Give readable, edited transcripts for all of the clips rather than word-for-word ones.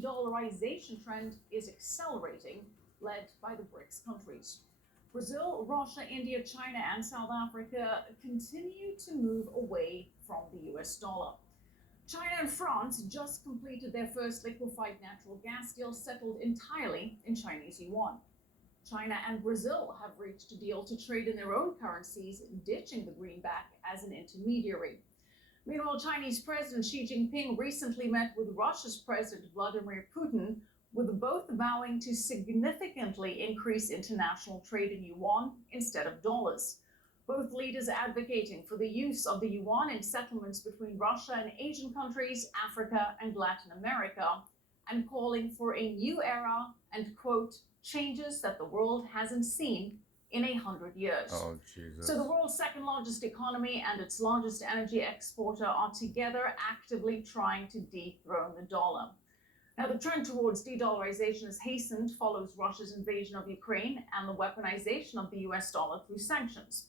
de-dollarization trend is accelerating, led by the BRICS countries. Brazil, Russia, India, China, and South Africa continue to move away from the US dollar. China and France just completed their first liquefied natural gas deal settled entirely in Chinese yuan. China and Brazil have reached a deal to trade in their own currencies, ditching the greenback as an intermediary. Meanwhile, Chinese President Xi Jinping recently met with Russia's President Vladimir Putin, with both vowing to significantly increase international trade in yuan instead of dollars. Both leaders advocating for the use of the yuan in settlements between Russia and Asian countries, Africa and Latin America, and calling for a new era and, quote, changes that the world hasn't seen in 100 years. Oh, Jesus. So the world's second largest economy and its largest energy exporter are together actively trying to dethrone the dollar. Now, the trend towards de-dollarization has hastened follows Russia's invasion of Ukraine and the weaponization of the US dollar through sanctions.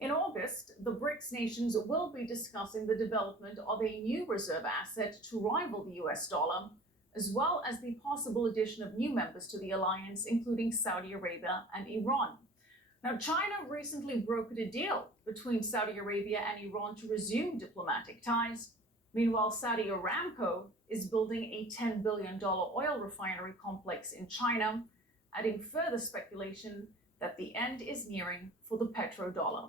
In August, the BRICS nations will be discussing the development of a new reserve asset to rival the US dollar, as well as the possible addition of new members to the alliance, including Saudi Arabia and Iran. Now, China recently brokered a deal between Saudi Arabia and Iran to resume diplomatic ties. Meanwhile, Saudi Aramco is building a $10 billion oil refinery complex in China, adding further speculation that the end is nearing for the petrodollar.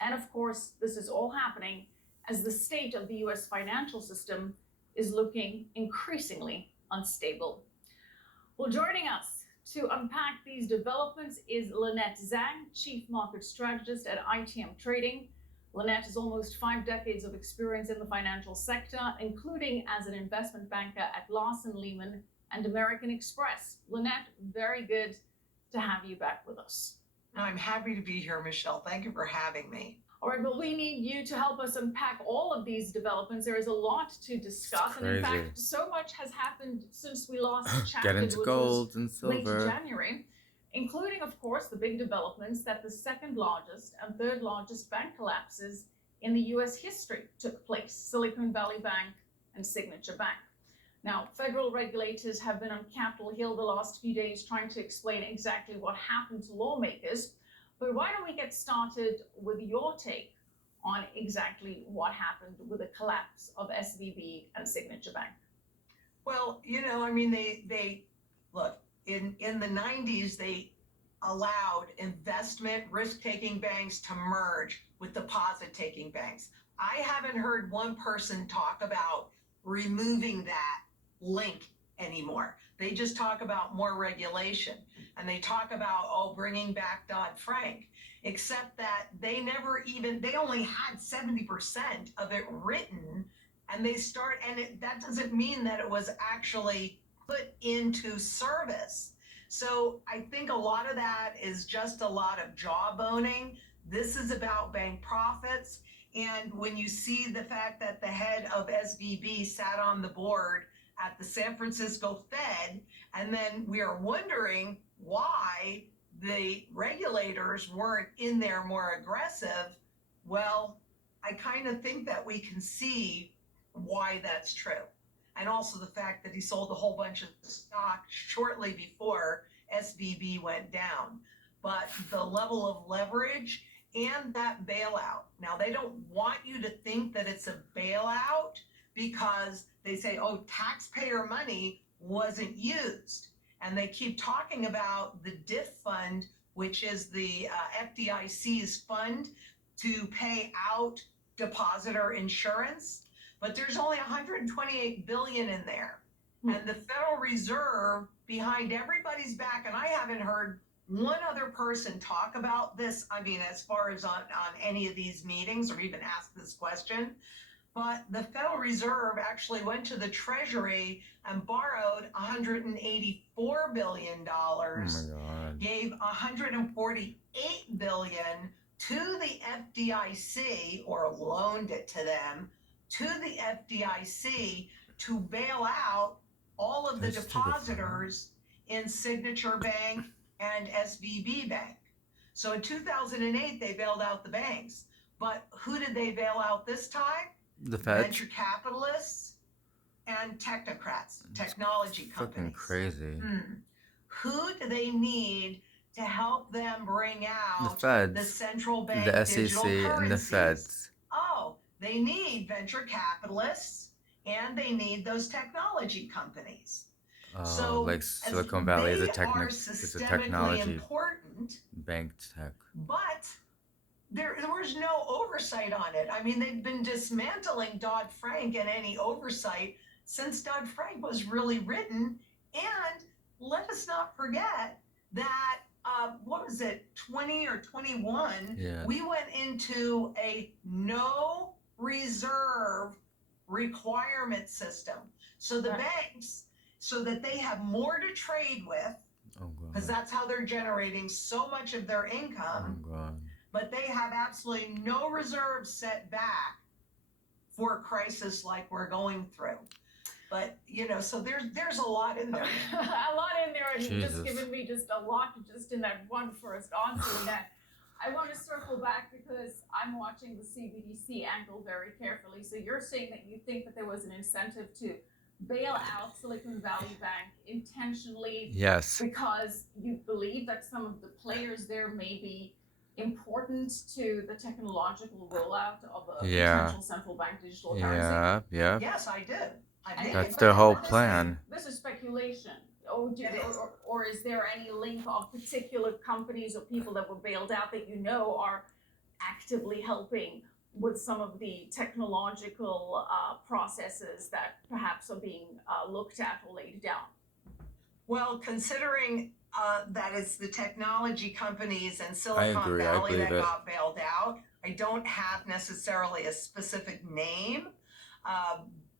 And of course, this is all happening as the state of the US financial system is looking increasingly unstable. Well, joining us to unpack these developments is Lynette Zhang, Chief Market Strategist at ITM Trading. Lynette has almost 5 decades of experience in the financial sector, including as an investment banker at Larsen Lehman and American Express. Lynette, very good to have you back with us. I'm happy to be here, Michelle. Thank you for having me. All right, well, we need you to help us unpack all of these developments. There is a lot to discuss, and in fact, so much has happened since we last chatted. Get into gold and late silver. January, including, of course, the big developments that the second largest and third largest bank collapses in the U.S. history took place: Silicon Valley Bank and Signature Bank. Now, federal regulators have been on Capitol Hill the last few days trying to explain exactly what happened to lawmakers. But why don't we get started with your take on exactly what happened with the collapse of SVB and Signature Bank? Well, they look, in the 90s, they allowed investment risk-taking banks to merge with deposit-taking banks. I haven't heard one person talk about removing that link anymore. They just talk about more regulation, and they talk about, bringing back Dodd-Frank, except that they only had 70% of it written, and that doesn't mean that it was actually put into service. So I think a lot of that is just a lot of jawboning. This is about bank profits. And when you see the fact that the head of SVB sat on the board at the San Francisco Fed, and then we are wondering why the regulators weren't in there more aggressive, well, I kind of think that we can see why that's true. And also the fact that he sold a whole bunch of stock shortly before SVB went down. But the level of leverage and that bailout. Now, they don't want you to think that it's a bailout because they say, taxpayer money wasn't used. And they keep talking about the DIF fund, which is the FDIC's fund to pay out depositor insurance. But there's only $128 billion in there. And the Federal Reserve, behind everybody's back, and I haven't heard one other person talk about this, as far as on any of these meetings or even asked this question, but the Federal Reserve actually went to the Treasury and borrowed $184 billion, gave $148 billion to the FDIC, or loaned it to them, to the FDIC to bail out all of the depositors in Signature Bank and SVB Bank. So in 2008, they bailed out the banks. But who did they bail out this time? The Fed. Venture capitalists and technocrats, technology Fucking companies. crazy. Who do they need to help them bring The out the feds, central bank the digital SEC, and the currencies? feds. Oh, they need venture capitalists and they need those technology companies. So Like as Silicon Valley is they a are it's a systemically technology important, bank tech. but there was no oversight on it. I mean, they've been dismantling Dodd-Frank and any oversight since Dodd-Frank was really written. And let us not forget that, what was it, 20 or 21, Yeah. we went into a no reserve requirement system. So the Right. banks, so that they have more to trade with, Oh because god. that's how they're generating so much of their income, Oh god. but they have absolutely no reserves set back for a crisis like we're going through. But so there's a lot in there. A lot in there, and you've just Jesus. given me just a lot just in that one first answer. That I want to circle back because I'm watching the CBDC angle very carefully. So you're saying that you think that there was an incentive to bail out Silicon Valley Bank intentionally Yes. because you believe that some of the players there may be important to the technological rollout of a potential central bank digital currency? Yeah. Yes, I did. I think That's it's their whole honestly- plan. This is speculation. Or, It is. or is there any link of particular companies or people that were bailed out that are actively helping with some of the technological processes that perhaps are being looked at or laid down? Well, considering that it's the technology companies and Silicon agree, I Valley that believe it. got bailed out, I don't have necessarily a specific name.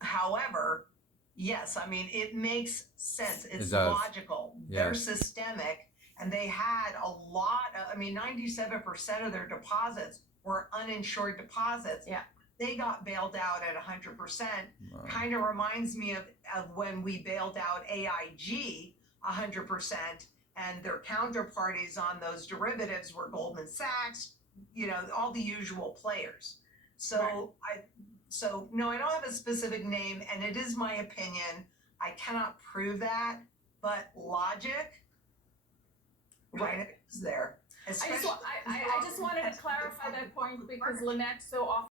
However, yes, I mean, it makes sense. It's It does. logical. They're Yes. systemic, and they had a lot of, 97% of their deposits were uninsured deposits. Yeah. They got bailed out at 100%. Wow. Kind of reminds me of when we bailed out AIG 100%, and their counterparties on those derivatives were Goldman Sachs, all the usual players. So no, I don't have a specific name, and it is my opinion. I cannot prove that, but logic, right, is there. I just wanted to clarify that point because Lynette so often